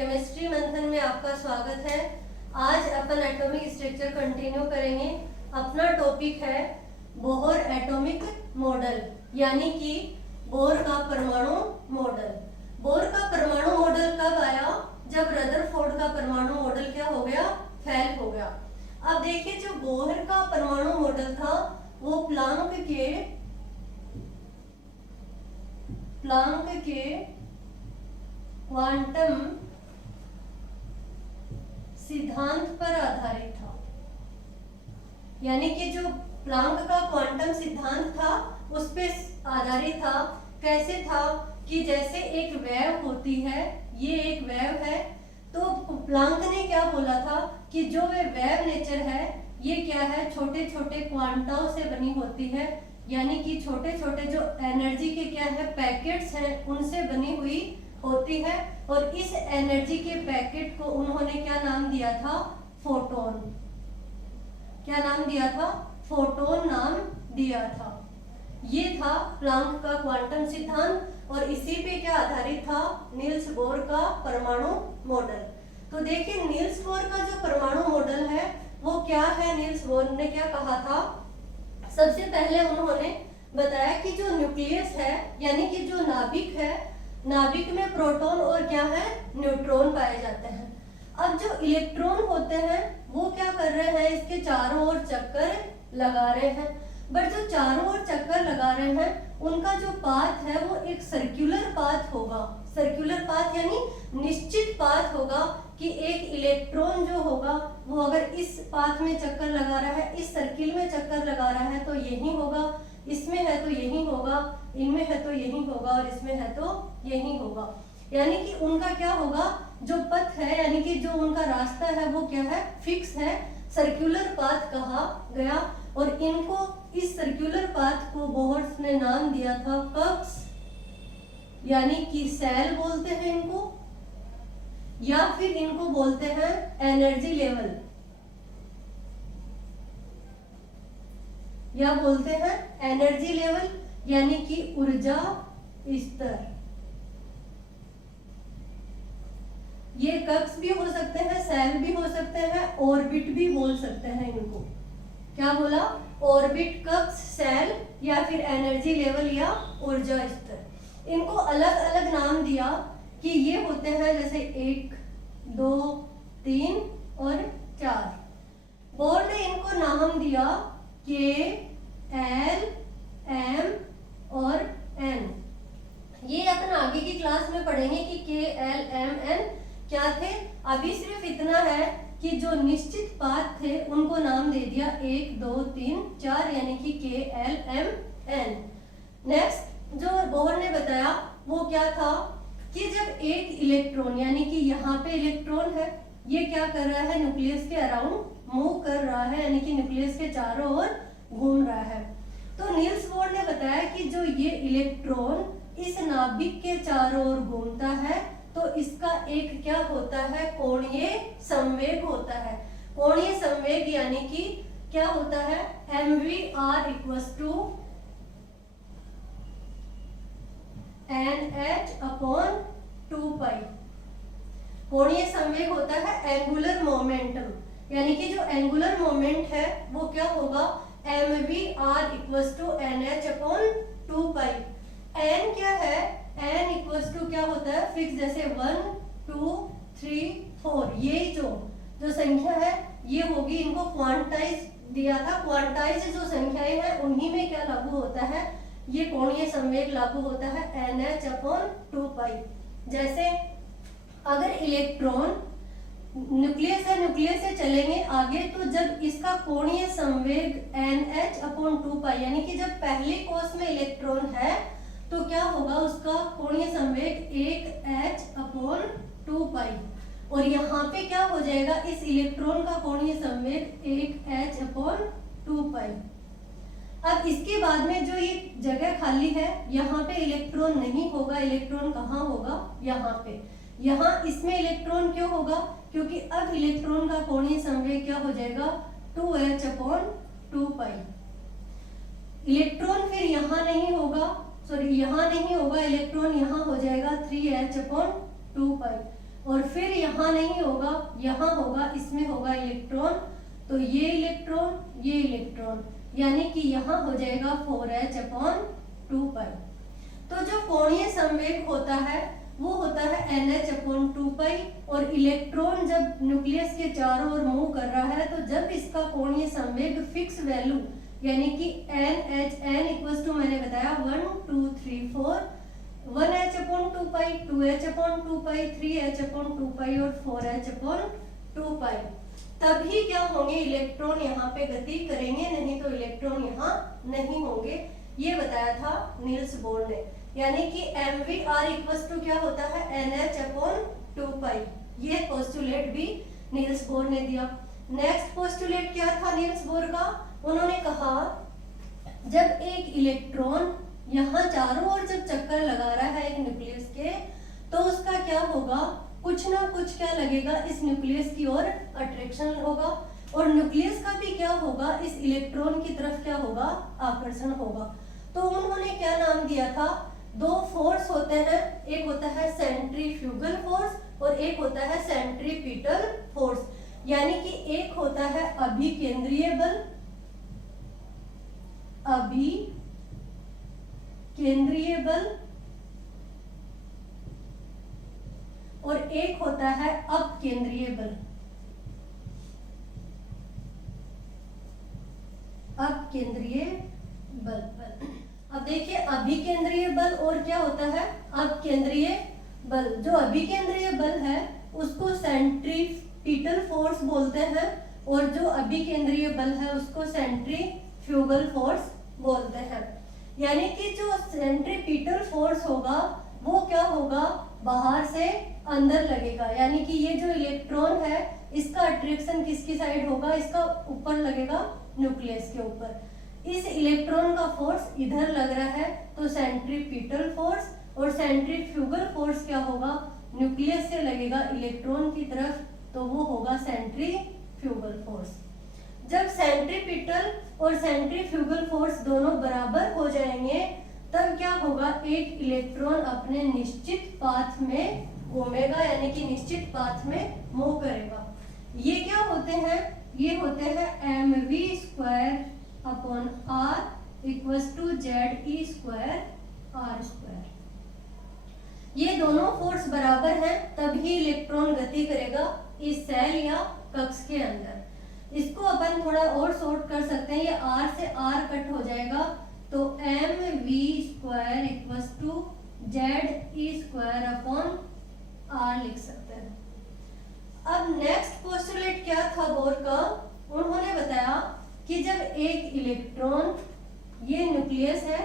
Chemistry मंथन में आपका स्वागत है। आज अपन एटॉमिक स्ट्रक्चर कंटिन्यू करेंगे। अपना टॉपिक है बोहर एटॉमिक मॉडल, यानी कि बोर का परमाणु मॉडल। बोर का परमाणु मॉडल कब आया? जब रदरफोर्ड का परमाणु मॉडल क्या हो गया? फेल हो गया। अब देखिए, जो बोहर का परमाणु मॉडल था वो प्लांक के क्वांटम सिद्धांत पर आधारित था। यानी कि जो प्लांक का क्वांटम सिद्धांत था उस पर आधारित था। कैसे था कि जैसे एक वेव होती है, ये एक वेव है, तो प्लांक ने क्या बोला था कि जो वे वेव नेचर है ये क्या है, छोटे छोटे क्वांटाओं से बनी होती है। यानी कि छोटे छोटे जो एनर्जी के क्या है, पैकेट्स हैं, उनसे बनी हुई होती है। और इस एनर्जी के पैकेट को उन्होंने क्या नाम दिया था? फोटोन। क्या नाम दिया था? फोटोन नाम दिया था। ये था प्लांक का क्वांटम सिद्धांत और इसी पे क्या आधारित था? नील्स बोर का परमाणु मॉडल। तो देखिए, नील्स बोर का जो परमाणु मॉडल है वो क्या है? नील्स बोर ने क्या कहा था? सबसे पहले उन्होंने बताया कि जो न्यूक्लियस है, यानी कि जो नाभिक है, नाभिक में प्रोटॉन और क्या है, न्यूट्रॉन पाए जाते हैं। अब जो इलेक्ट्रॉन होते हैं वो क्या कर रहे हैं? इसके चारों ओर चक्कर लगा रहे हैं। बट जो चारों ओर चक्कर लगा रहे हैं उनका जो पाथ है वो एक सर्कुलर पाथ होगा। सर्कुलर पाथ यानी निश्चित पाथ होगा कि एक इलेक्ट्रॉन जो होगा वो अगर इस पाथ में चक्कर लगा रहा है, इस सर्किल में चक्कर लगा रहा है तो यही होगा, इसमें है तो यही होगा, इनमें है तो यही होगा और इसमें है तो यही होगा। यानी कि उनका क्या होगा, जो पथ है यानी कि जो उनका रास्ता है वो क्या है, फिक्स है, सर्कुलर पाथ कहा गया। और इनको, इस सर्कुलर पाथ को बोहर ने नाम दिया था कक्स, यानी कि सेल बोलते हैं इनको, या फिर इनको बोलते हैं एनर्जी लेवल, या बोलते हैं एनर्जी लेवल, यानी कि ऊर्जा स्तर। ये कक्स भी हो सकते हैं, सेल भी हो सकते हैं, ऑर्बिट भी बोल सकते हैं इनको। क्या बोला? ऑर्बिट, कक्स, सेल या फिर एनर्जी लेवल या ऊर्जा स्तर। इनको अलग अलग नाम दिया कि ये होते हैं जैसे 1, 2, 3 और 4। बोर ने इनको नाम दिया के, एल, एम और एन। ये अपन आगे की क्लास में पढ़ेंगे कि के, एल, एम, एन क्या थे। अभी सिर्फ इतना है कि जो निश्चित पाथ थे उनको नाम दे दिया 1, 2, 3, 4, यानी कि के, एल, एम, एन। नेक्स्ट जो बोर ने बताया वो क्या था कि जब एक इलेक्ट्रॉन, यानी कि यहाँ पे इलेक्ट्रॉन है, ये क्या कर रहा है, न्यूक्लियस के अराउंड मूव कर रहा है, यानी कि न्यूक्लियस के चारों ओर घूम रहा है। तो नील्स बोर ने बताया कि जो ये इलेक्ट्रॉन इस नाभिक के चारों ओर घूमता है तो इसका एक क्या होता है, कोणीय संवेग होता है। कोणीय संवेग यानी कि क्या होता है, mvr = nh/2π। कोणीय संवेग होता है एंगुलर मोमेंटम, यानी कि जो एंगुलर मोमेंट है वो क्या होगा, mvr = nh/2π। n क्या है, n = क्या होता है, फिक्स, जैसे 1, 2, 3, 4। ये जो संख्या है ये होगी, इनको क्वांटाइज दिया था। क्वांटाइज जो संख्याएं हैं उन्हीं में क्या लागू होता है, ये कोणीय संवेग लागू होता है nh/2π। जैसे अगर इलेक्ट्रॉन न्यूक्लियस है, न्यूक्लियस से चलेंगे आगे, तो जब इसका कोणीय संवेग nh/2π, यानी कि जब पहले कोष में इलेक्ट्रॉन है तो क्या होगा, उसका कोणीय संवेग 1h/2π। और यहाँ पे क्या हो जाएगा, इस इलेक्ट्रॉन का कोणीय संवेग 1h/2π। अब इसके बाद में जो ये जगह खाली है, यहाँ पे इलेक्ट्रॉन नहीं होगा। इलेक्ट्रॉन कहाँ होगा, यहाँ पे। यहाँ इसमें इलेक्ट्रॉन क्यों होगा, क्योंकि अब इलेक्ट्रॉन का कोणीय संवेग क्या हो जाएगा, 2h/2π। इलेक्ट्रॉन फिर यहाँ नहीं होगा, सॉरी यहाँ नहीं होगा, इलेक्ट्रॉन यहाँ हो जाएगा 3h/2π। और फिर यहाँ नहीं होगा, यहाँ होगा, इसमें होगा इलेक्ट्रॉन, तो ये इलेक्ट्रॉन, यानी कि यहाँ हो जाएगा 4h/2π। तो जो कोणीय संवेग होता है वो होता है NH/2π, और इलेक्ट्रॉन जब न्यूक्लियस के चारों ओर मूव कर रहा है तो जब इसका कोणीय संवेग फिक्स वैल्यू यानी कि n इक्वल्स टू मैंने बताया 1 2 3 4 1h/2π 2h/2π 3h/2π और 4h/2π, तभी क्या होंगे, इलेक्ट्रॉन यहाँ पे गति करेंगे, नहीं तो इलेक्ट्रॉन यहाँ नहीं होंगे। ये बताया था नील्स बोर ने, यानी कि mvr इक्वल्स टू क्या होता है NH/2π। ये पोस्टुलेट भी नील्स बोर ने दिया। नेक्स्ट पोस्टुलेट क्या था नील्स बोर का, उन्होंने कहा जब एक इलेक्ट्रॉन यहाँ चारों ओर जब चक्कर लगा रहा है एक न्यूक्लियस के, तो उसका क्या होगा, कुछ ना कुछ क्या लगेगा, इस न्यूक्लियस की ओर अट्रैक्शन होगा, और न्यूक्लियस का भी क्या होगा, इस इलेक्ट्रॉन की तरफ क्या होगा, आकर्षण होगा। तो उन्होंने क्या नाम दिया था, दो फोर्स होते हैं, एक होता है सेंट्रीफ्यूगल फोर्स और एक होता है सेंट्रीपिटल फोर्स, यानी कि एक होता है अभिकेंद्रीय बल, अभिकेंद्रीय बल, और एक होता है अपकेंद्रीय बल, अपकेंद्रीय बल। अब देखिए अभिकेंद्रीय बल और क्या होता है, अपकेंद्रीय बल। जो अभिकेंद्रीय बल है उसको सेंट्रीपिटल फोर्स बोलते हैं, और जो अभिकेंद्रीय बल है उसको सेंट्रीफ्यूगल फोर्स बोलते हैं। यानी कि जो सेंट्रीपिटल फोर्स होगा वो क्या होगा, बाहर से अंदर लगेगा, यानी कि ये जो इलेक्ट्रॉन है इसका अट्रैक्शन किसकी साइड होगा, इसका ऊपर लगेगा, न्यूक्लियस के ऊपर। इस इलेक्ट्रॉन का फोर्स इधर लग रहा है तो सेंट्रीपिटल फोर्स, और सेंट्रीफ्यूगल फोर्स क्या होगा, न्यूक्लियस से लगेगा इलेक्ट्रॉन की तरफ, तो वो होगा सेंट्रीफ्यूगल फोर्स। जब सेंट्रीपिटल और सेंट्रीफ्यूगल फोर्स दोनों बराबर हो जाएंगे तब क्या होगा, एक इलेक्ट्रॉन अपने निश्चित पाथ में घूमेगा, यानी कि निश्चित पाथ में मूव करेगा। ये क्या होते हैं, ये होते हैं mv² upon r equals to ZE² r²। ये दोनों फोर्स बराबर हैं, तभी इलेक्ट्रॉन गति करेगा इस सेल या कक्ष के अंदर। इसको अपन थोड़ा और शॉर्ट कर सकते हैं, ये r से r कट हो जाएगा, तो mv² equals to ZE² upon r लिख सकते हैं। अब नेक्स्ट पोस्टुलेट क्या था बोर का, उन्होंने बताया कि जब एक इलेक्ट्रॉन, ये न्यूक्लियस है,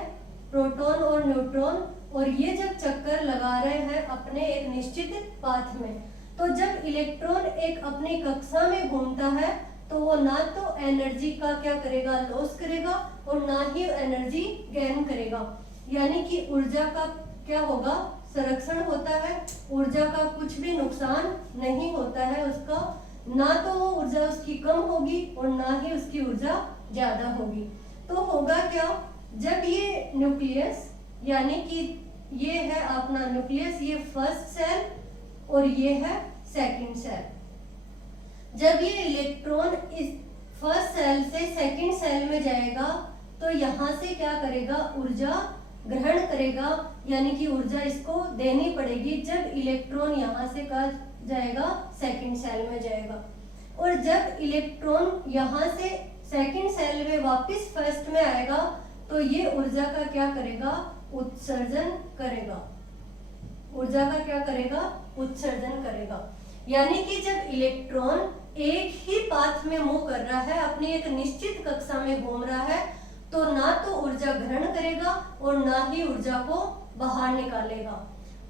प्रोटॉन और न्यूट्रॉन, और ये जब चक्कर लगा रहे हैं अपने एक निश्चित पाथ में, तो जब इलेक्ट्रॉन एक अपनी कक्षा में घूमता है तो वो ना तो एनर्जी का क्या करेगा, लॉस करेगा, और ना ही एनर्जी गेन करेगा, यानी कि ऊर्जा का क्या होगा, संरक्षण होता है, ऊर्जा का कुछ भी नुकसान नहीं होता है उसका, ना तो वो ऊर्जा उसकी कम होगी और ना ही उसकी ऊर्जा ज्यादा होगी। तो होगा क्या, जब ये न्यूक्लियस, यानी कि ये है अपना न्यूक्लियस, ये फर्स्ट सेल और ये है सेकंड सेल, जब ये इलेक्ट्रॉन इस फर्स्ट सेल से सेकंड सेल में जाएगा तो यहाँ से क्या करेगा, ऊर्जा ग्रहण करेगा, यानी कि ऊर्जा इसको देनी पड़ेगी। जब इलेक्ट्रॉन यहाँ से कहा जाएगा, सेकंड सेल में जाएगा, और जब इलेक्ट्रॉन यहाँ से सेकंड सेल में वापस फर्स्ट में आएगा तो ये ऊर्जा का क्या करेगा, उत्सर्जन करेगा, ऊर्जा का क्या करेगा, उत्सर्जन करेगा। यानी कि जब इलेक्ट्रॉन एक ही पाथ में मूव कर रहा है, अपनी एक निश्चित कक्षा में घूम रहा है, तो ना तो ऊर्जा ग्रहण करेगा और ना ही ऊर्जा को बाहर निकालेगा।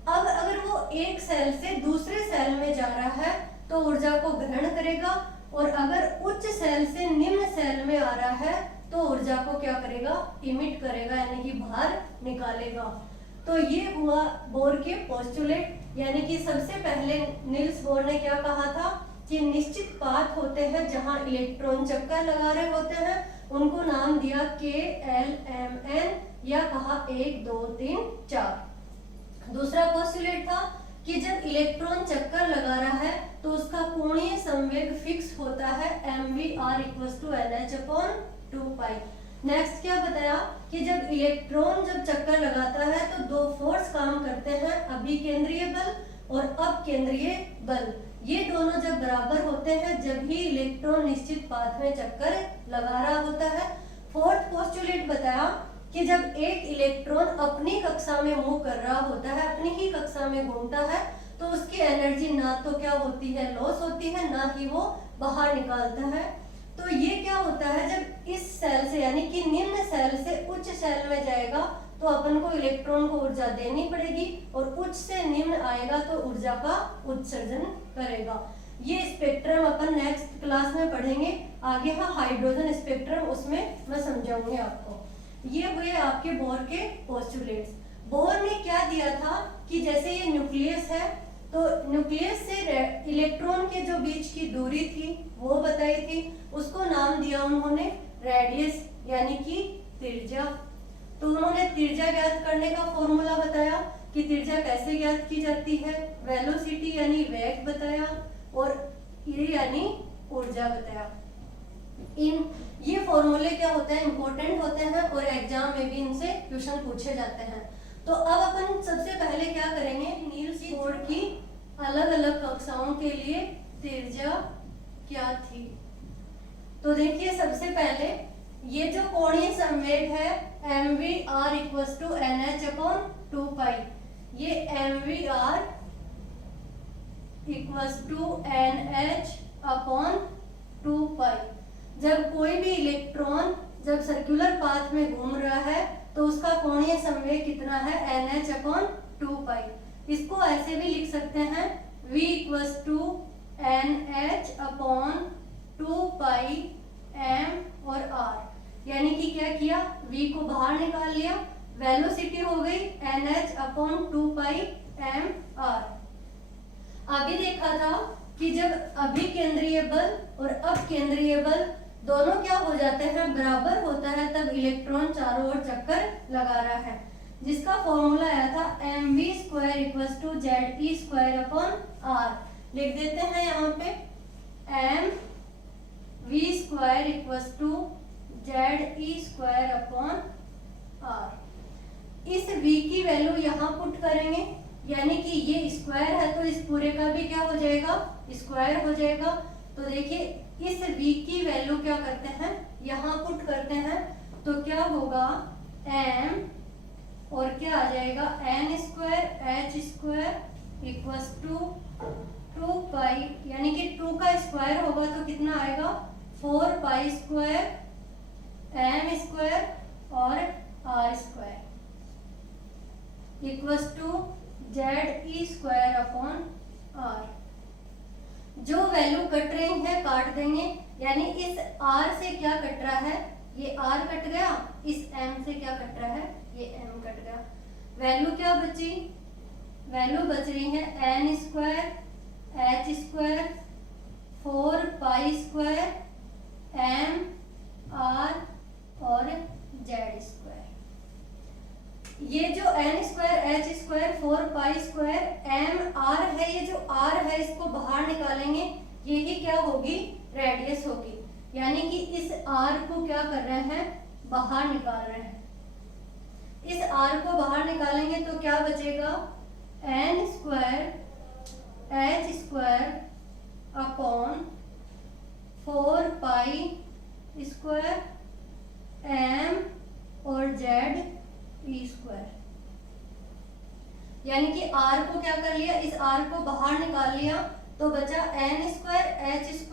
अब अगर वो एक सेल से दूसरे सेल में जा रहा है तो ऊर्जा को ग्रहण करेगा, और अगर उच्च सेल से निम्न सेल में आ रहा है तो ऊर्जा को क्या करेगा, इमिट करेगा, यानी कि बाहर निकालेगा। तो ये हुआ बोर के पोस्टुलेट, यानी कि सबसे पहले नील्स बोर ने क्या कहा था कि निश्चित पाथ होते हैं जहां इलेक्ट्रॉन चक्कर लगा रहे होते हैं, उनको नाम दिया KLMN, या कहा 1 2 3 4। दूसरा पोस्टुलेट था कि जब इलेक्ट्रॉन चक्कर लगा रहा है तो उसका कोणीय संवेग फिक्स होता है mvr equals to nh/2π। Next क्या बताया कि जब इलेक्ट्रॉन जब चक्कर लगाता है तो दो फोर्स काम करते हैं, अभिकेंद्रीय बल और अपकेंद्रीय बल। ये दोनों जब बराबर होते हैं जब ही इलेक्ट्रॉन निश्चित पाथ में चक्कर लगा रहा होता है। फोर्थ पोस्टुलेट बताया कि जब एक इलेक्ट्रॉन अपनी कक्षा में मूव कर रहा होता है, अपनी ही कक्षा में घूमता है, तो उसकी एनर्जी ना तो क्या होती है लॉस होती है, ना ही वो बाहर निकालता है। तो ये क्या होता है जब इस सेल से यानी कि निम्न सेल से उच्च सेल में जाएगा तो अपन को इलेक्ट्रॉन को ऊर्जा देनी पड़ेगी और उच्च से निम्न आएगा तो ऊर्जा का उत्सर्जन करेगा। ये स्पेक्ट्रम अपन नेक्स्ट क्लास में पढ़ेंगे। आगे है हाइड्रोजन स्पेक्ट्रम, उसमें मैं समझाऊंगी आपको। ये हुए आपके बोर के पोस्टुलेट्स। बोर ने क्या दिया था कि जैसे ये न्यूक्लियस है तो न्यूक्लियस से इलेक्ट्रॉन के जो बीच की दूरी थी वो बताई थी, उसको नाम दिया उन्होंने रेडियस यानी कि त्रिज्या। तो उन्होंने त्रिज्या ज्ञात करने का फॉर्मूला बताया कि त्रिज्या कैसे ज्ञात की जाती है, वेलोसिटी यानी वेग बताया और ई यानी ऊर्जा बताया। इन ये फॉर्मूले क्या होते हैं इंपॉर्टेंट होते हैं और एग्जाम में भी इनसे क्वेश्चन पूछे जाते हैं। तो अब अपन सबसे पहले क्या करेंगे, नील्स बोर की अलग अलग कक्षाओं के लिए त्रिज्या क्या थी। तो देखिए सबसे पहले ये जो कोणीय संवेग है mvr इक्वल्स टू nh/2π, ये mvr इक्वल्स टू nh/2π। जब कोई भी इलेक्ट्रॉन जब सर्कुलर पाथ में घूम रहा है तो उसका कोणीय संवेग कितना है nh/2π। इसको ऐसे भी लिख सकते हैं v equals to nh/2π m और r। यानी कि क्या किया, v को बाहर निकाल लिया, वेलोसिटी हो गई nh/2π m r। आगे देखा था कि जब अभिकेंद्रीय बल और अपकेंद्रीय बल दोनों क्या हो जाते हैं बराबर होता है तब इलेक्ट्रॉन चारों ओर चक्कर लगा रहा है, जिसका फॉर्मूला आया था mv² इक्वल्स टू ze²/r। लिख देते हैं यहाँ पे mv² इक्वल्स टू ze²/r। इस v की वैल्यू यहाँ पुट करेंगे, यानी कि ये स्क्वायर है तो इस पूरे का भी क्या हो जाएगा स्क्वायर हो जाएगा। तो देखिए इस v की वैल्यू क्या करते हैं यहाँ पुट करते हैं तो क्या होगा m और क्या आ जाएगा n² h² इक्वल्स टू 2π, यानी कि 2 का स्क्वायर होगा तो कितना आएगा 4π² m² और r² इक्वल्स टू ze²/r। जो वैल्यू कट रही है काट देंगे, यानी इस r से क्या कट रहा है ये r कट गया, इस m से क्या कट रहा है ये m कट गया। वैल्यू क्या बची, वैल्यू बच रही है n² h² 4π² m r और z²। ये जो n² h² 4π² m r है, ये जो r है इसको बाहर निकालेंगे, यही क्या होगी रेडियस होगी। यानी कि इस r को क्या कर रहे हैं बाहर निकाल रहे हैं। इस r को बाहर निकालेंगे तो क्या बचेगा n² h² अपॉन 4π² m और z² यानी कि r को क्या कर लिया, इस r को बाहर निकाल लिया तो बचा n² h²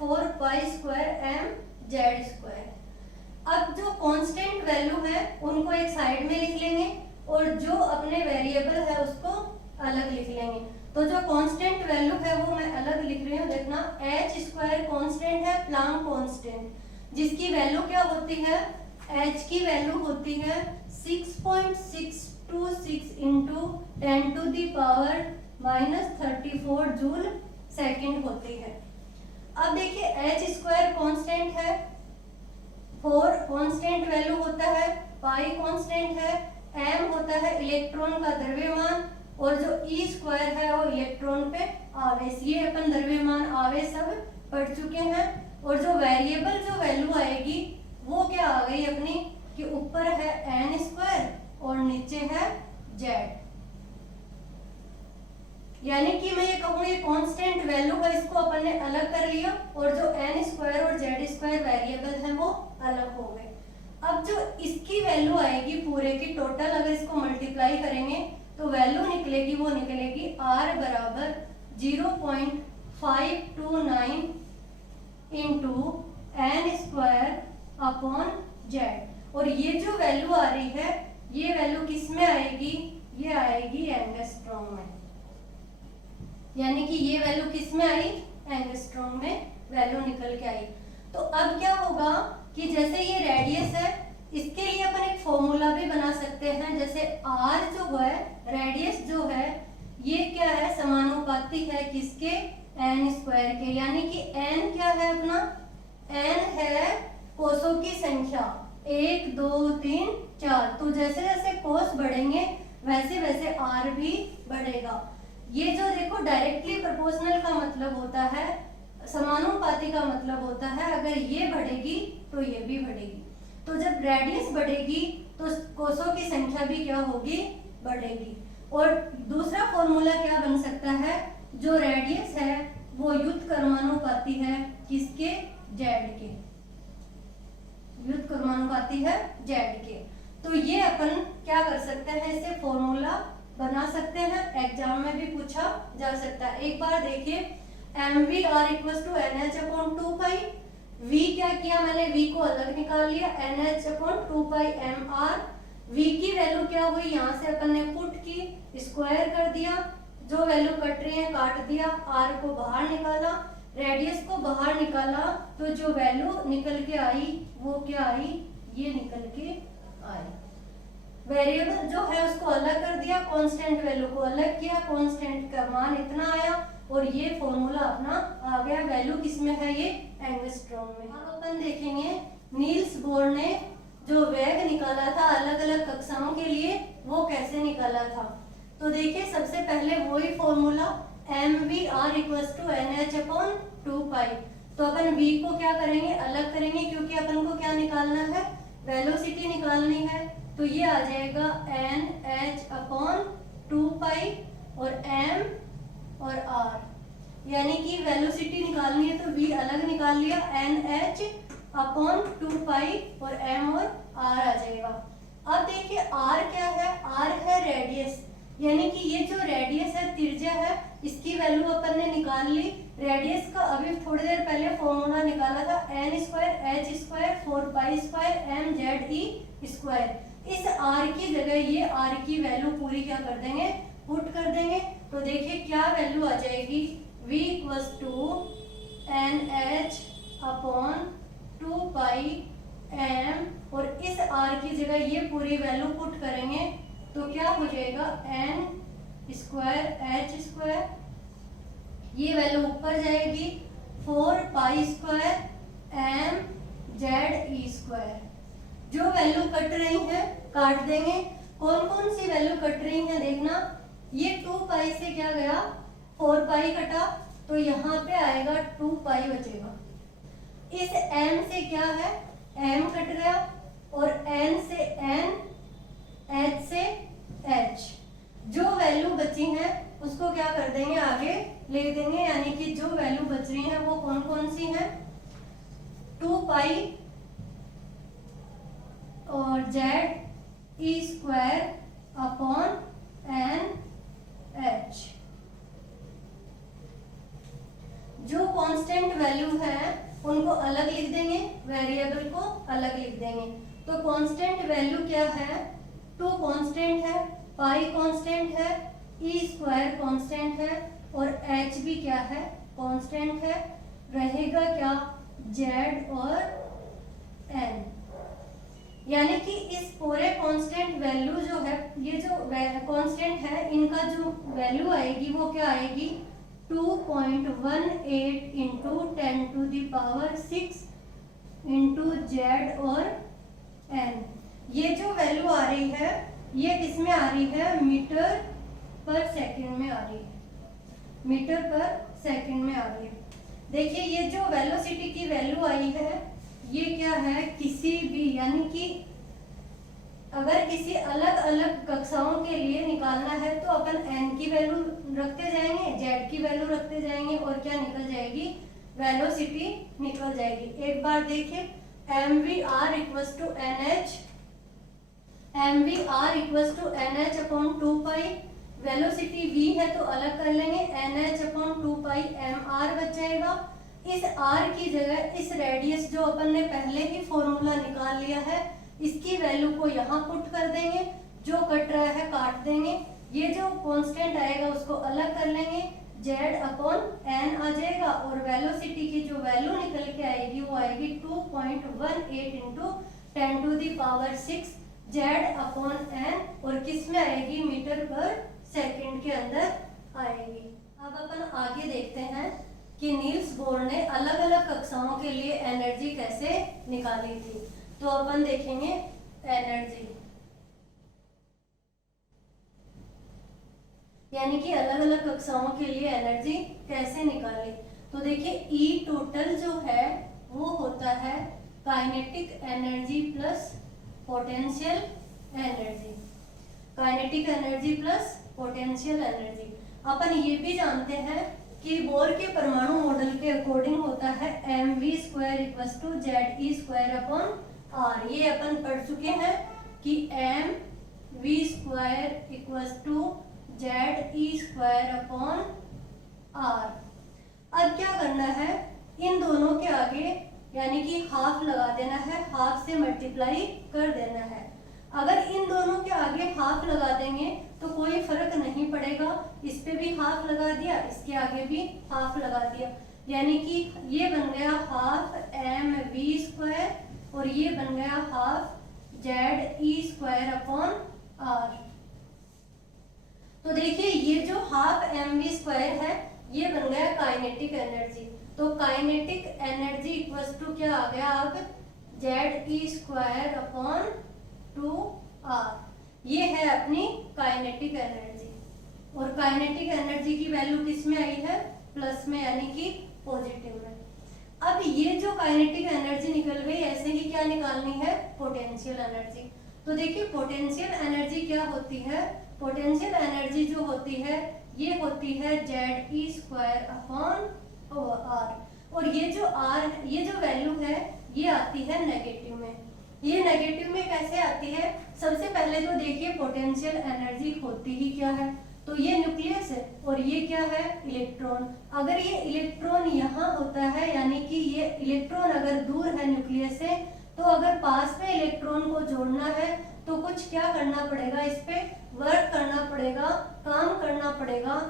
4π² m z²। अब जो कांस्टेंट वैल्यू है उनको एक साइड में लिख लेंगे और जो अपने वेरिएबल है उसको अलग लिख लेंगे। तो जो कांस्टेंट वैल्यू है वो मैं अलग लिख रही हूँ, देखना h² कांस्टेंट है प्लांक कांस्टेंट, जिसकी वैल्यू क्या होती है h की वैल्यू होती है 6.626 इंटू 10⁻⁻34 जूल सेकंड होती है। अब देखिए h² कांस्टेंट है, 4 कांस्टेंट वैल्यू होता है, पाई कांस्टेंट है, m होता है इलेक्ट्रॉन का द्रव्यमान और जो ई स्क्वायर है वो इलेक्ट्रॉन पे आवेश, ये अपन द्रव्यमान आवेश सब पढ़ चुके हैं। और जो वेरिएबल जो वैल्यू आएगी वो क्या आ गई अपनी कि ऊपर है एन स्क्वायर और नीचे है जेड, यानी कि मैं ये कहूँ ये कांस्टेंट वैल्यू का इसको अपन ने अलग कर लिया और जो एन स्क्वायर और जेड स्क्वायर वेरिएबल है वो अलग हो गए। अब जो इसकी वैल्यू आएगी पूरे की टोटल, अगर इसको मल्टीप्लाई करेंगे तो वैल्यू निकलेगी, वो निकलेगी r बराबर 0.529 into N square upon Z. और ये जो वैल्यू आ रही है ये वैल्यू किस में आएगी, ये आएगी एंगस्ट्रॉम में, यानी कि ये वैल्यू किस में आई, एंगस्ट्रॉम में वैल्यू निकल के आई। तो अब क्या होगा कि जैसे ये रेडियस है इसके लिए अपन एक फॉर्मूला भी बना सकते हैं, जैसे r जो है रेडियस जो है ये क्या है, समानुपाती है किसके, n स्क्वायर के, यानी कि n क्या है अपना, n है कोसों की संख्या 1 2 3 4, तो जैसे जैसे कोस बढ़ेंगे वैसे वैसे r भी बढ़ेगा। ये जो देखो डायरेक्टली प्रोपोर्शनल का मतलब होता है, समानुपाती का मतलब होता है अगर ये बढ़ेगी तो ये भी बढ़ेगी। तो जब रेडियस बढ़ेगी तो कोसों की संख्या भी क्या होगी, बढ़ेगी। और दूसरा फॉर्मूला क्या बन सकता है, जो रेडियस है वो व्युत्क्रमानुपाती है किसके, जेड के, व्युत्क्रमानुपाती है जेड के। तो ये अपन क्या कर सकते हैं, इसे फॉर्मूला बना सकते हैं, एग्जाम में भी पूछा जा सकता है। एक बार देखिए mvr equals to nh upon 2 v क्या किया मैंने, v को अलग निकाल लिया, nh अपॉन 2 mr, v की वैल्यू क्या हुई, यहाँ से अपन ने पुट की, स्क्वायर कर दिया, जो वैल्यू कट रही है काट दिया, r को बाहर निकाला, रेडियस को बाहर निकाला, तो जो वैल्यू निकल के आई वो क्या आई, ये निकल के आई। वेरिएबल जो है उसको अलग कर दिया, कांस्टेंट वैल्यू को अलग किया, कांस्टेंट का मान इतना आया और ये फॉर्मूला अपना आ गया। वैल्यू किसमें है, ये एंगस्ट्रॉम में। अब अपन देखेंगे नील्स बोर ने जो वेग निकाला था अलग अलग कक्षाओं के लिए वो कैसे निकाला था। तो देखिए सबसे पहले वही formula mvr equals to nh upon 2 तो अपन v को क्या करेंगे, अलग करेंगे, क्योंकि अपन को क्या निकालना है, वेलोसिटी निकालनी है। तो ये आ जाएगा nh अपॉन 2 और m और r, यानी कि वेलोसिटी निकालनी है तो v अलग निकाल लिया, nh अपॉन 2 और m और r आ जाएगा। अब देखिए r क्या है, r है रेडियस, यानी कि ये जो रेडियस है त्रिज्या है इसकी वैल्यू अपन ने निकाल ली। रेडियस का अभी थोड़ी देर पहले फॉर्मूला निकाला था n square h square 4 square m z e square. इस r की जगह ये r की वैल्यू पूरी क्या कर देंगे, पुट कर देंगे। तो देखिए क्या वैल्यू आ जाएगी, v equals to nh upon 2 m और इस r की जगह ये पूरी वैल्यू पुट करेंगे तो क्या हो जाएगा, n स्क्वायर h स्क्वायर, ये वैल्यू ऊपर जाएगी 4 square m z e square. जो वैल्यू कट रही है काट देंगे, कौन कौन सी वैल्यू कट रही है देखना, ये 2 से क्या गया 4 कटा तो यहाँ पे आएगा 2 बचेगा। इस m से क्या है, m कट गया और n से n, h से h, जो वैल्यू बची है उसको क्या कर देंगे, आगे ले देंगे, यानी कि जो वैल्यू बच रही है वो कौन कौन सी है, 2 और z e square upon n h। जो कांस्टेंट वैल्यू है उनको अलग लिख देंगे, वेरिएबल को अलग लिख देंगे। तो कांस्टेंट वैल्यू क्या है, 2 कांस्टेंट है, पाई कांस्टेंट है, e स्क्वायर कांस्टेंट है और h भी क्या है, कांस्टेंट है। रहेगा क्या, z और n, यानी कि इस पूरे कांस्टेंट वैल्यू जो है, ये जो कांस्टेंट है इनका जो वैल्यू आएगी वो क्या आएगी, 2.18 इंटू 10⁶ इंटू z और n। ये जो वैल्यू आ रही है ये किस में आ रही है, मीटर पर सेकंड में आ रही है, मीटर पर सेकंड में आ रही है। देखिए ये जो वेलोसिटी की वैल्यू आई है ये क्या है, किसी भी यानी कि अगर किसी अलग अलग कक्षाओं के लिए निकालना है तो अपन n की वैल्यू रखते जाएंगे, z की वैल्यू रखते जाएंगे और क्या निकल जाएगी, वेलोसिटी निकल जाएगी। एक बार देखिए mvr equals to nh, mvr equals to nh upon 2 pi, velocity v है तो अलग कर लेंगे, nh अपॉन 2 पाई mr बच जाएगा। इस r की जगह इस रेडियस जो अपन ने पहले ही फॉर्मूला निकाल लिया है इसकी वैल्यू को यहाँ पुट कर देंगे, जो कट रहा है काट देंगे, ये जो कांस्टेंट आएगा उसको अलग कर लेंगे, z अपॉन n आ जाएगा और वेलोसिटी की जो वैल्यू निकल के आएगी वो आएगी 2.18 into 10 to the power 6 z upon n और किस में आएगी, मीटर पर सेकंड के अंदर आएगी। अब अपन आगे देखते हैं कि नील्स बोर ने अलग अलग कक्षाओं के लिए एनर्जी कैसे निकाली थी। तो अपन देखेंगे एनर्जी यानी कि अलग अलग कक्षाओं के लिए एनर्जी कैसे निकाली। तो देखिए ई टोटल जो है वो होता है kinetic energy plus potential energy, kinetic energy plus potential energy. अपन ये भी जानते हैं कि बोर के परमाणु मॉडल के अकॉर्डिंग होता है mv² equals to ze² upon r। ये अपन पढ़ चुके हैं कि mv² equals to ze² upon r। अब क्या करना है, इन दोनों के आगे यानी कि हाफ लगा देना है, हाफ से मल्टीप्लाई कर देना है। अगर इन दोनों के आगे हाफ लगा देंगे तो कोई फर्क नहीं पड़ेगा, इस पे भी हाफ लगा दिया, इसके आगे भी हाफ लगा दिया, यानी कि ये बन गया हाफ mv² और ये बन गया हाफ ze² अपॉन r। तो देखिए ये जो हाफ mv² है ये बन गया काइनेटिक एनर्जी। तो काइनेटिक एनर्जी इक्वल्स टू क्या आ गया अब, ze² अपॉन 2r। ये है अपनी काइनेटिक एनर्जी और काइनेटिक एनर्जी की वैल्यू किस में आई है, प्लस में यानी कि पॉजिटिव में। अब ये जो काइनेटिक एनर्जी निकल गई, ऐसे ही क्या निकालनी है, पोटेंशियल एनर्जी। तो देखिए पोटेंशियल एनर्जी क्या होती है, पोटेंशियल एनर्जी जो होती है ये होती है ze² अपॉन r और ये जो r, ये जो वैल्यू है ये आती है नेगेटिव में। ये नेगेटिव में कैसे आती है, सबसे पहले तो देखिए पोटेंशियल एनर्जी होती ही क्या है, तो ये न्यूक्लियस है और ये क्या है, इलेक्ट्रॉन। अगर ये इलेक्ट्रॉन यहाँ होता है यानी कि ये इलेक्ट्रॉन अगर दूर है न्यूक्लियस से, तो अगर पास में इलेक्ट्रॉन को जोड़ना है तो कुछ क्या करना पड़ेगा, इस पे वर्क करना पड़ेगा, काम करना पड़ेगा।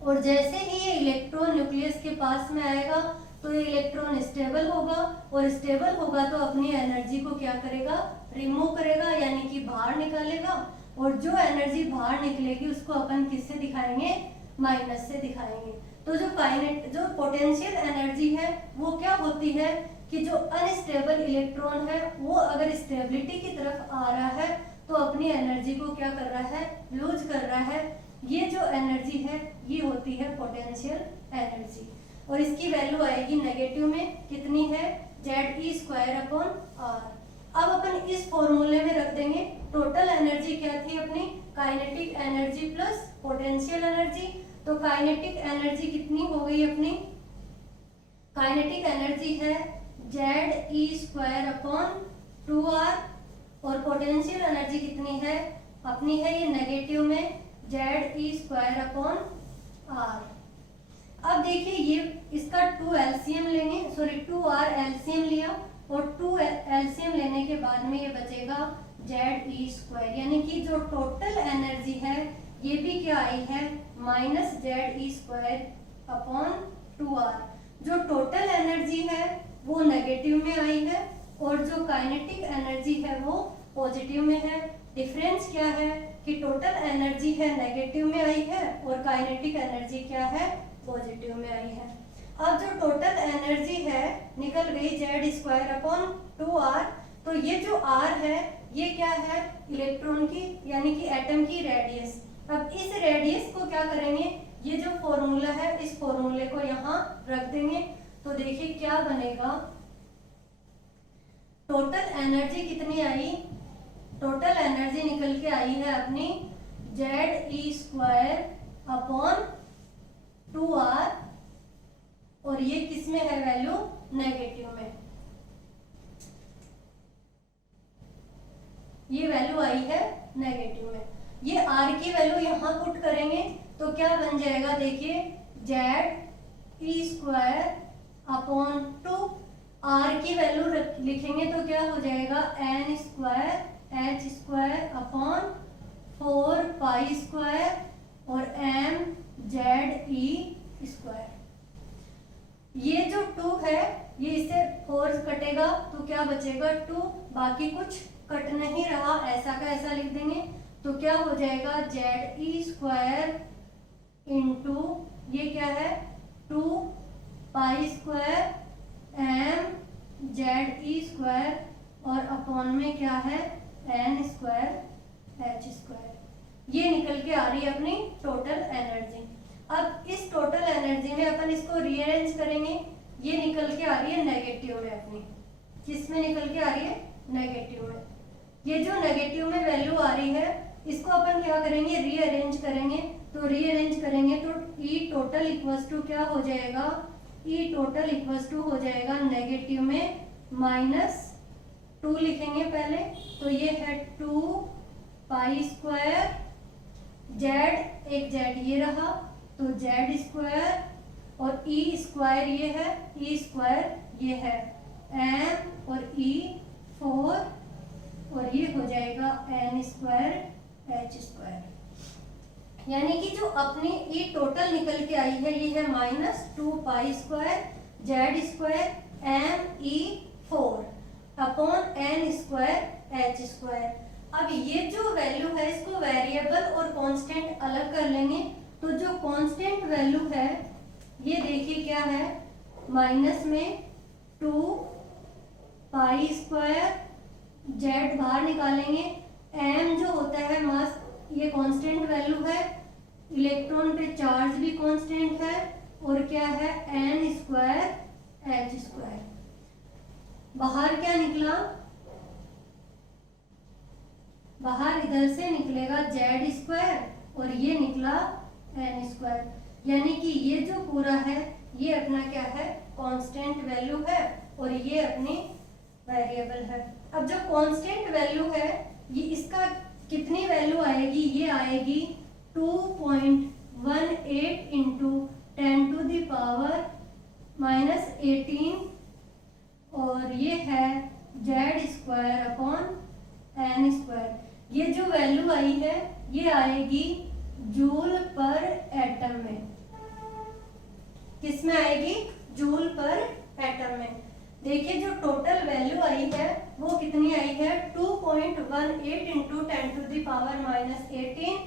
और जैसे ही ये इलेक्ट्रॉन न्यूक्लियस के पास में आएगा तो ये इलेक्ट्रॉन स्टेबल होगा और स्टेबल होगा तो अपनी एनर्जी को क्या करेगा, रिमूव करेगा यानी कि बाहर निकालेगा। और जो एनर्जी बाहर निकलेगी उसको अपन किससे दिखाएंगे, माइनस से दिखाएंगे। तो जो पोटेंशियल एनर्जी है वो क्या होती है कि जो अनस्टेबल इलेक्ट्रॉन है वो अगर स्टेबिलिटी की तरफ आ रहा है तो अपनी एनर्जी को क्या कर रहा है, लूज कर रहा है। ये जो एनर्जी है ये होती है पोटेंशियल एनर्जी और इसकी वैल्यू आएगी नेगेटिव में, कितनी है, ze² अपॉन r। अब अपन इस फॉर्मूले में रख देंगे टोटल एनर्जी क्या थी अपनी, kinetic energy plus potential energy. तो काइनेटिक एनर्जी कितनी हो गई अपनी, काइनेटिक एनर्जी है ze² अपॉन 2r और पोटेंशियल एनर्जी कितनी है अपनी, है ये नेगेटिव में ze² अपॉन r। अब देखिए ये इसका 2 एलसीएम लेंगे, सॉरी 2r एलसीएम लिया और 2 एलसीएम लेने के बाद में ये बचेगा ze² यानी कि जो टोटल एनर्जी है ये भी क्या आई है, माइनस ze² अपॉन 2r। जो टोटल एनर्जी है वो नेगेटिव में आई है और जो काइनेटिक एनर्जी है वो पॉजिटिव में है। डिफरेंस क्या है कि टोटल एनर्जी है नेगेटिव में आई है और काइनेटिक एनर्जी क्या है, पॉजिटिव में आई है। अब जो टोटल एनर्जी है निकल गई z² अपॉन 2r। तो ये जो r है ये क्या है, इलेक्ट्रॉन की यानी कि एटम की रेडियस। अब इस रेडियस को क्या करेंगे, ये जो फॉर्मूला है इस फॉर्मूले को यहाँ रख देंगे। तो देखिए क्या बनेगा, टोटल एनर्जी कितनी आई, टोटल एनर्जी निकल के आई है अपनी ZE² अपॉन 2R, और ये किस में है वैल्यू, नेगेटिव में। ये वैल्यू आई है नेगेटिव में। ये R की वैल्यू यहाँ पुट करेंगे तो क्या बन जाएगा, देखिए ZE² अपॉन 2, R की वैल्यू लिखेंगे तो क्या हो जाएगा N² H² अपॉन 4π² और MZE²। ये जो 2 है ये इससे 4 कटेगा तो क्या बचेगा 2, बाकी कुछ कट नहीं रहा, ऐसा का ऐसा लिख देंगे। तो क्या हो जाएगा ZE² इंटू ये क्या है 2π² MZE² और अपॉन में क्या है N² H²। ये निकल के आ रही है अपनी टोटल एनर्जी। अब इस टोटल एनर्जी में अपन इसको रीअरेंज करेंगे, ये निकल के आ रही है नेगेटिव में अपनी, किस में निकल के आ रही है, नेगेटिव में। ये जो नेगेटिव में वैल्यू आ रही है इसको अपन क्या करेंगे, रीअरेंज करेंगे। तो रीअरेंज करेंगे तो E टोटल इक्वल्स टू क्या हो जाएगा, E टोटल इक्वल्स टू हो जाएगा नेगेटिव में -2 लिखेंगे पहले, तो ये है 2π², Z एक Z ये रहा तो Z² और E² ये है, E² ये है M और E4 और ये हो जाएगा N² H²। यानी कि जो अपनी E टोटल निकल के आई है ये है -2π² Z² M E4 upon N² H²। अब ये जो वैल्यू है इसको वेरिएबल और कांस्टेंट अलग कर लेंगे। तो जो कांस्टेंट वैल्यू है ये देखिए क्या है, माइनस में 2π² Z बाहर निकालेंगे, M जो होता है मास ये कांस्टेंट वैल्यू है, इलेक्ट्रॉन पे चार्ज भी कांस्टेंट है और क्या है N² H²। बाहर क्या निकला, बाहर इधर से निकलेगा Z² और ये निकला N²। यानी कि ये जो पूरा है ये अपना क्या है, कांस्टेंट वैल्यू है और ये अपनी वेरिएबल है। अब जो कांस्टेंट वैल्यू है ये इसका कितनी वैल्यू आएगी, ये आएगी 2.18 इंटू 10⁻⁻18 और ये है Z² अपॉन N²। ये जो वैल्यू आई है ये आएगी जूल पर एटम में, किस में आएगी, जूल पर एटम में। देखिए जो टोटल वैल्यू आई है वो कितनी आई है 2.18 into 10⁻⁻18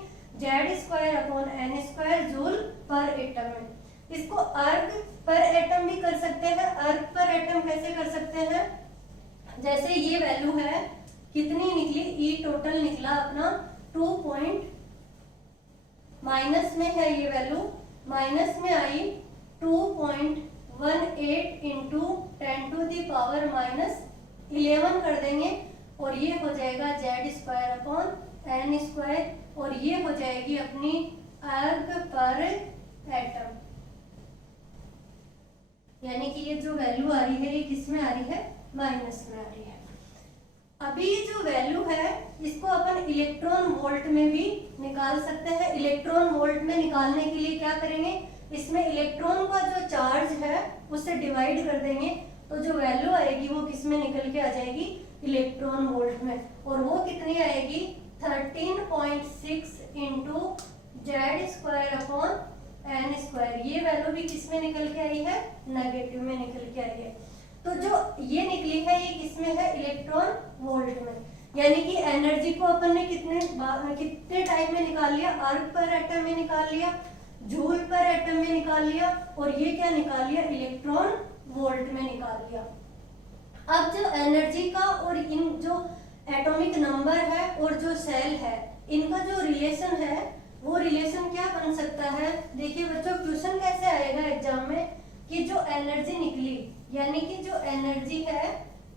Z² upon N² joule पर एटम में। इसको अर्ग पर एटम भी कर सकते हैं। अर्ग पर एटम कैसे कर सकते हैं, जैसे ये वैल्यू है कितनी निकली, E टोटल निकला अपना 2. माइनस में है ये वैल्यू, माइनस में आई 2.18 इंटू 10⁻⁻11 कर देंगे और ये हो जाएगा Z² अपॉन N² और ये हो जाएगी अपनी अर्ग पर एटम। यानी कि ये जो वैल्यू आ रही है ये किस में आ रही है, माइनस में आ रही है। अभी जो वैल्यू है इसको अपन इलेक्ट्रॉन वोल्ट में भी निकाल सकते हैं। इलेक्ट्रॉन वोल्ट में निकालने के लिए क्या करेंगे, इसमें इलेक्ट्रॉन का जो चार्ज है उससे डिवाइड कर देंगे तो जो वैल्यू आएगी वो किस में निकल के आ जाएगी, इलेक्ट्रॉन वोल्ट में। और वो कितनी आएगी 13.6 इंटू Z² अपॉन N²। ये वैल्यू भी किस में निकल के आई है, नेगेटिव में निकल के आई है। तो जो ये निकली है ये किसमें है, इलेक्ट्रॉन वोल्ट में। यानी कि एनर्जी को अपन ने कितने टाइम में निकाल लिया, अर्ग पर एटम में निकाल लिया, जूल पर एटम में निकाल लिया और ये क्या निकाल लिया, इलेक्ट्रॉन वोल्ट में निकाल लिया। अब जो एनर्जी का और इन जो एटॉमिक नंबर है और जो सेल है इनका जो रिलेशन है वो रिलेशन क्या बन सकता है। देखिए बच्चों, क्वेश्चन कैसे आएगा एग्जाम में कि जो एनर्जी निकली, यानी कि जो एनर्जी है,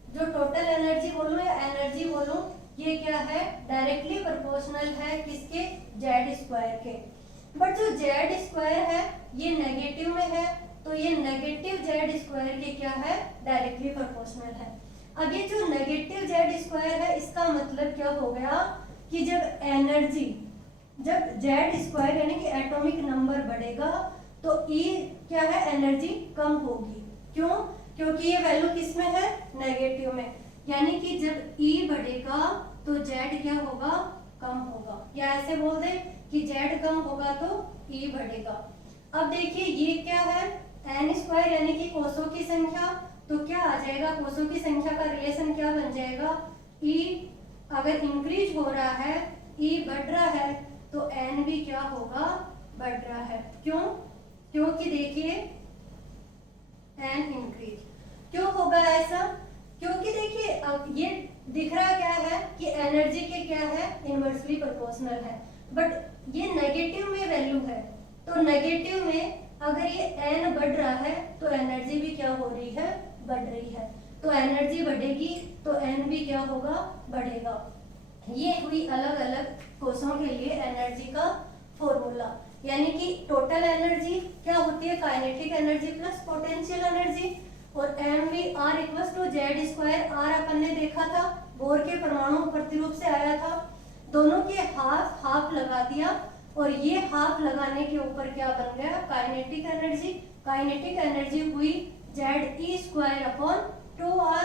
जो टोटल एनर्जी बोलूं या एनर्जी बोलूं, ये क्या है, डायरेक्टली प्रोपोर्शनल है किसके, जेड स्क्वायर के। बट जो जेड स्क्वायर है ये नेगेटिव में है, तो ये नेगेटिव जेड स्क्वायर के क्या है, डायरेक्टली प्रोपोर्शनल है। अब ये जो नेगेटिव जेड स्क्वायर है इसका मतलब क्या हो गया कि जब एनर्जी, जब जेड स्क्वायर यानी कि एटॉमिक नंबर बढ़ेगा तो ई क्या है, एनर्जी कम होगी। क्यों, क्योंकि ये वैल्यू किस में है, नेगेटिव में, यानी कि जब ई बढ़ेगा तो जेड क्या होगा, कम होगा। या ऐसे बोल दे कि जेड कम होगा तो ई बढ़ेगा। अब देखिए ये क्या है, एन स्क्वायर यानी कि कोसों की संख्या, तो क्या आ जाएगा, कोसों की संख्या का रिलेशन क्या बन जाएगा, ई अगर इंक्रीज हो रहा है, ई बढ़ रहा है, तो एन भी क्या होगा, बढ़ रहा है। क्यों, क्योंकि देखिए एन इंक्रीज क्यों होगा ऐसा, क्योंकि देखिए अब ये दिख रहा क्या है कि एनर्जी के क्या है, इनवर्सली प्रोपोर्शनल है, बट ये नेगेटिव में वैल्यू है, तो नेगेटिव में अगर ये एन बढ़ रहा है तो एनर्जी भी क्या हो रही है, बढ़ रही है, तो एनर्जी बढ़ेगी तो एन भी क्या होगा, बढ़ेगा। ये हुई अलग अलग कोषों के लिए एनर्जी का फॉर्मूला, यानी कि टोटल एनर्जी क्या होती है, kinetic energy plus potential energy, और M V R equals to Z square. आर अपन ने देखा था बोर के परमाणु प्रतिरूप से आया था, दोनों के हाफ हाफ लगा दिया और ये हाफ लगाने के ऊपर क्या बन गया, काइनेटिक एनर्जी। काइनेटिक एनर्जी हुई Z E square upon 2r।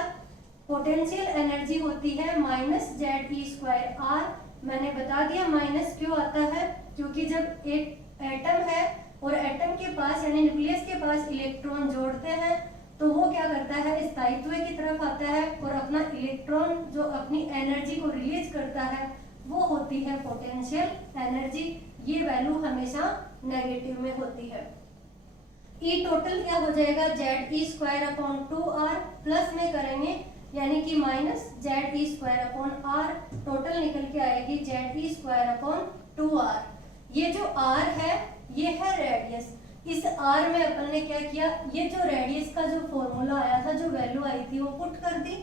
Potential energy होती है minus Z E square R. मैंने बता दिया माइनस क्यों आता है, क्योंकि जब एक एटम है और एटम के पास यानी न्यूक्लियस के पास इलेक्ट्रॉन जोड़ते हैं तो वो क्या करता है, स्थायित्व की तरफ आता है और अपना इलेक्ट्रॉन जो अपनी एनर्जी को रिलीज करता है वो होती है पोटेंशियल एनर्जी। ये वैल्यू हमेशा नेगेटिव में होती है। ई टोटल क्या हो जाएगा, Z E square upon 2r, plus में करेंगे यानी कि minus Z E square upon R, total निकल के आएगी Z E square upon 2r। ये जो r है ये है रेडियस, इस r में अपन ने क्या किया, ये जो रेडियस का जो फॉर्मूला आया था, जो वैल्यू आई थी वो पुट कर दी।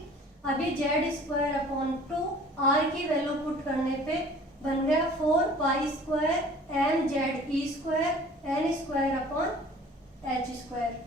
अभी जेड स्क्वायर अपॉन 2 r की वैल्यू पुट करने पे बन गया 4 pi square M Z E square N square upon H square.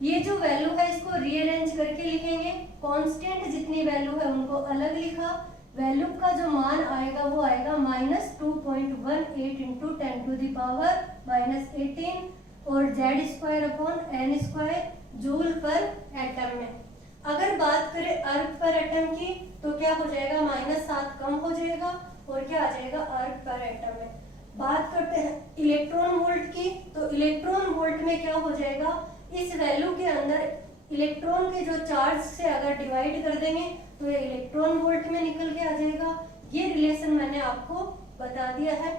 ये जो वैल्यू है इसको रीअरेंज करके लिखेंगे, कांस्टेंट जितनी वैल्यू है उनको अलग लिखा, वैल्यू का जो मान आएगा वो आएगा minus 2.18 into 10 to the power minus 18 और Z square upon N square joule पर एटम में। अगर बात करें अर्क पर एटम की तो क्या हो जाएगा, -7 कम हो जाएगा और क्या आ जाएगा अर्क पर एटम में। बात करते हैं इलेक्ट्रॉन वोल्ट की, तो इलेक्ट्रॉन वोल्ट में क्या हो जाएगा, इस वैल्यू के अंदर इलेक्ट्रॉन के जो चार्ज से अगर डिवाइड कर देंगे तो ये इलेक्ट्रॉन वोल्ट में निकल के आ जाएगा। ये रिलेशन मैंने आपको बता दिया है।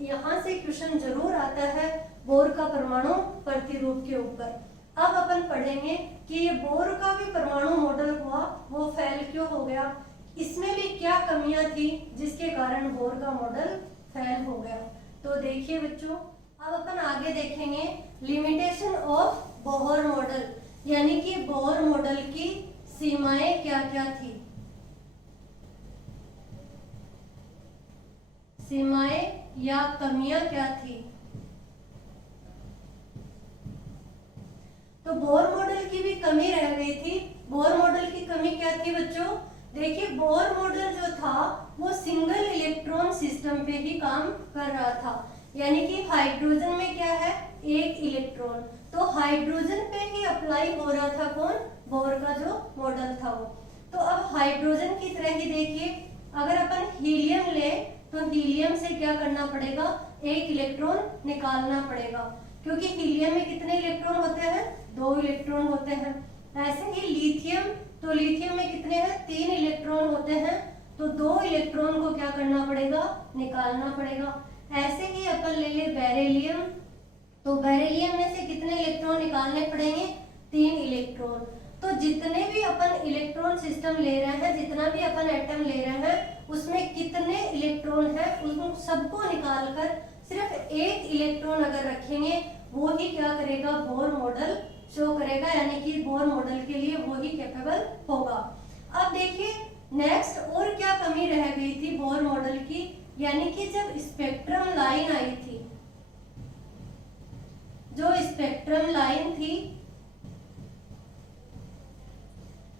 यहाँ से क्वेश्चन जरूर आता है बोर का परमाणु प्रतिरूप के ऊपर। अब अपन पढ़ेंगे कि ये बोर का भी परमाणु मॉडल हुआ वो फेल क्यों हो गया, इसमें भी क्या कमियां थी जिसके कारण बोर का मॉडल फेल हो गया। तो देखिए बच्चों, अब अपन आगे देखेंगे लिमिटेशन ऑफ बोहर मॉडल, यानी कि बोहर मॉडल की सीमाएं क्या क्या थी। सीमाएं या कमियां क्या थी। तो बोहर मॉडल की भी कमी रह गई थी। बोहर मॉडल की कमी क्या थी बच्चों, देखिए बोहर मॉडल जो था वो सिंगल इलेक्ट्रॉन सिस्टम पे ही काम कर रहा था, यानी कि हाइड्रोजन में क्या है, एक इलेक्ट्रॉन, तो हाइड्रोजन पे ही अप्लाई हो रहा था कौन, बोर का जो मॉडल था वो। तो अब हाइड्रोजन की तरह ही देखिए, अगर अपन हीलियम ले तो हीलियम से क्या करना पड़ेगा, एक इलेक्ट्रॉन निकालना पड़ेगा, क्योंकि हीलियम में कितने इलेक्ट्रॉन होते हैं, 2 इलेक्ट्रॉन होते हैं। ऐसे ही लिथियम, तो लिथियम में कितने हैं, 3 इलेक्ट्रॉन होते हैं, तो 2 इलेक्ट्रॉन को क्या करना पड़ेगा, निकालना पड़ेगा। ऐसे ही अपन ले ले बेरिलियम, तो बेरिलियम में से कितने इलेक्ट्रॉन निकालने पड़ेंगे, 3 इलेक्ट्रॉन। तो जितने भी अपन इलेक्ट्रॉन सिस्टम ले रहे हैं, जितना भी अपन एटम ले रहे हैं, उसमें कितने इलेक्ट्रॉन है उन सबको निकालकर सिर्फ एक इलेक्ट्रॉन अगर रखेंगे, वो ही क्या करेगा, बोर मॉडल शो करेगा, यानी कि बोर मॉडल के लिए वो ही कैपेबल होगा। अब देखिए नेक्स्ट और क्या कमी रह गई थी बोर मॉडल की, यानी कि जब स्पेक्ट्रम लाइन आई थी, जो स्पेक्ट्रम लाइन थी,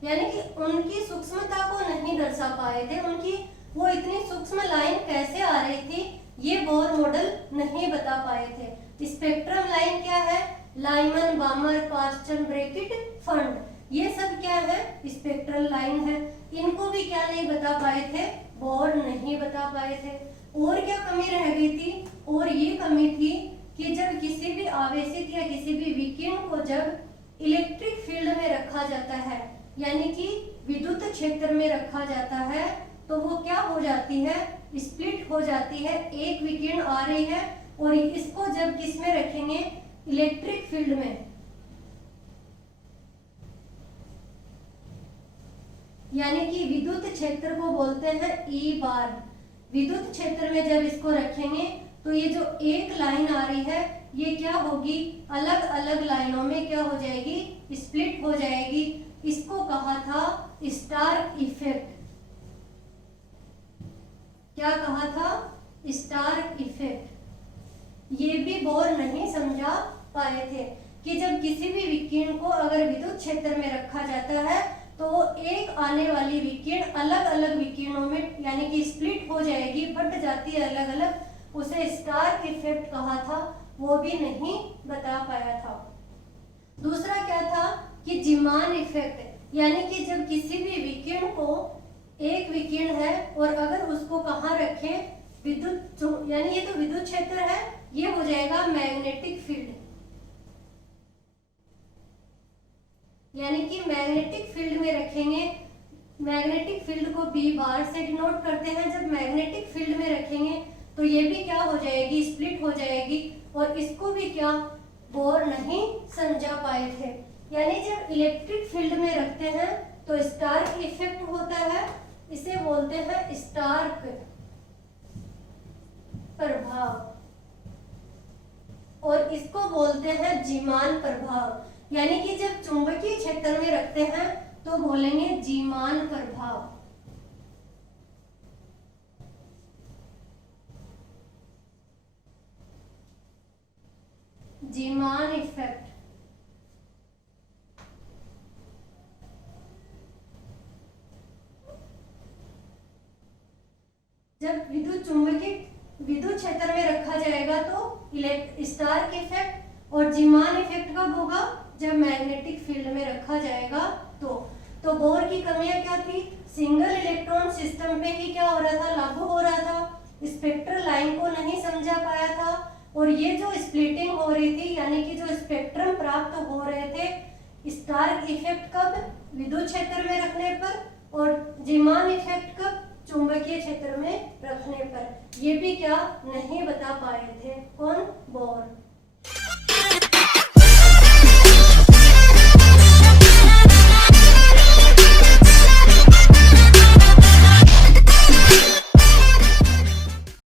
यानी कि उनकी सूक्ष्मता को नहीं दर्शा पाए थे, उनकी वो इतनी सूक्ष्म लाइन कैसे आ रही थी ये बोर मॉडल नहीं बता पाए थे। स्पेक्ट्रम लाइन क्या है, लाइमन, बामर, पास्टन, ब्रैकेट, फंड, ये सब क्या है, स्पेक्ट्रल लाइन है। इनको भी क्या नहीं बता पाए थे, बोर नहीं बता पाए थे। और क्या कमी रह गई थी, और ये कमी थी कि जब किसी भी आवेशित या किसी भी विकिरण को जब इलेक्ट्रिक फील्ड में रखा जाता है, यानी कि विद्युत क्षेत्र में रखा जाता है, तो वो क्या हो जाती है, स्प्लिट हो जाती है। एक विकिरण आ रही है और इसको जब किस में रखेंगे, इलेक्ट्रिक फील्ड में, यानी कि विद्युत क्षेत्र को बोलते हैं ई बार। विद्युत क्षेत्र में जब इसको रखेंगे तो ये जो एक लाइन आ रही है ये क्या होगी, अलग अलग लाइनों में क्या हो जाएगी, स्प्लिट हो जाएगी। इसको कहा था स्टार्क इफेक्ट। क्या कहा था, स्टार्क इफेक्ट। ये भी बोर नहीं समझा पाए थे कि जब किसी भी विकिरण को अगर विद्युत क्षेत्र में रखा जाता है तो एक आने वाली विकिरण अलग अलग विकिरणों में यानी कि स्प्लिट हो जाएगी, बट जाती है अलग अलग, उसे स्टार्क इफेक्ट कहा था, वो भी नहीं बता पाया था। दूसरा क्या था कि जीमान इफेक्ट, यानी कि जब किसी भी विकिरण को, एक विकिरण है और अगर उसको कहाँ रखें, विद्युत, यानी ये तो विद्युत क्षेत्र है, ये हो जाएगा मैग्नेटिक फील्ड, यानी कि मैग्नेटिक फील्ड में रखेंगे। मैग्नेटिक फील्ड को बी बार से डिनोट करते हैं। जब मैग्नेटिक फील्ड में रखेंगे तो ये भी क्या हो जाएगी, स्प्लिट हो जाएगी, और इसको भी क्या बोर नहीं समझा पाए थे। यानी जब इलेक्ट्रिक फील्ड में रखते हैं तो स्टार्क इफेक्ट होता है, इसे बोलते हैं स्टार्क प्रभाव, और इसको बोलते हैं जीमान प्रभाव। यानी कि जब चुंबकीय क्षेत्र में रखते हैं तो बोलेंगे जीमान प्रभाव। Zeeman effect. जब विद्युत क्षेत्र में रखा जाएगा तो स्टार्क इफेक्ट, और जीमान इफेक्ट कब होगा, जब मैग्नेटिक फील्ड में रखा जाएगा तो बोर की कमियां क्या थी, सिंगल इलेक्ट्रॉन सिस्टम पे ही क्या हो रहा था, लागू हो रहा था, स्पेक्ट्रल लाइन को नहीं समझा पाया था, और ये जो स्प्लिटिंग हो रही थी, यानी कि जो स्पेक्ट्रम प्राप्त हो रहे थे, स्टार्क इफेक्ट कब, विद्युत क्षेत्र में रखने पर, और जीमान इफेक्ट कब, चुंबकीय क्षेत्र में रखने पर, ये भी क्या नहीं बता पाए थे, कौन, बोर।